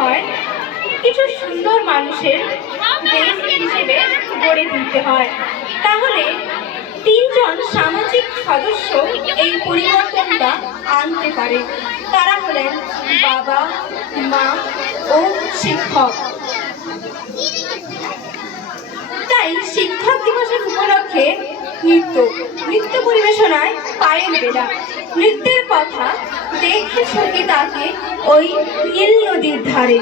হয় কিছু সুন্দর মানুষের দেশ হিসেবে গড়ে তুলতে হয়। তাহলে তিনজন সামাজিক সদস্য এই পরিবর্তনটা আনতে পারে। তারা হলেন বাবা, মা ও শিক্ষক। তাই শিক্ষক দিবসের উপলক্ষে নৃত্য পরিবেশনায় পায়েল বেলা। নৃত্যের কথা দেখেছ কি তাকে ওই নীল নদীর ধারে।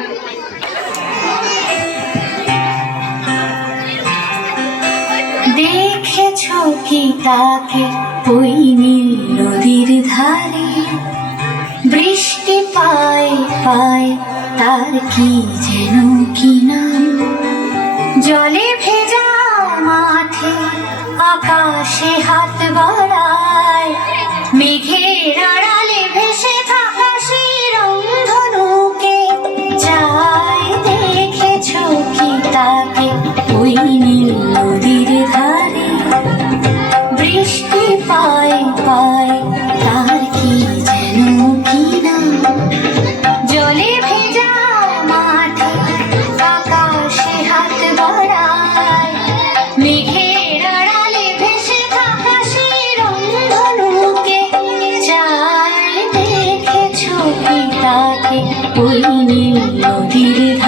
দেখেছ কি তাকে ওই নীল নদীর ধারে, বৃষ্টি পায় পায় তার কি যেন কি নাম, জলে ভেজা মাঠে আকাশে হাত বাড়ায়, মেঘের আড়ালে ভেসে থাকা সেই রংধনুকে চায়। দেখেছ কি তাকে ওই নীল নদীর ধারে, বৃষ্টি পায় পায় তার কি যেন কি নাম, জলে ভেজা মাঠে আকাশে হাত বাড়ায়, মেঘের আড়ালে ভেসে থাকা সেই রংধনুকে চায়। দেখেছ কি তাকে ওই নীল নদীর ধারে।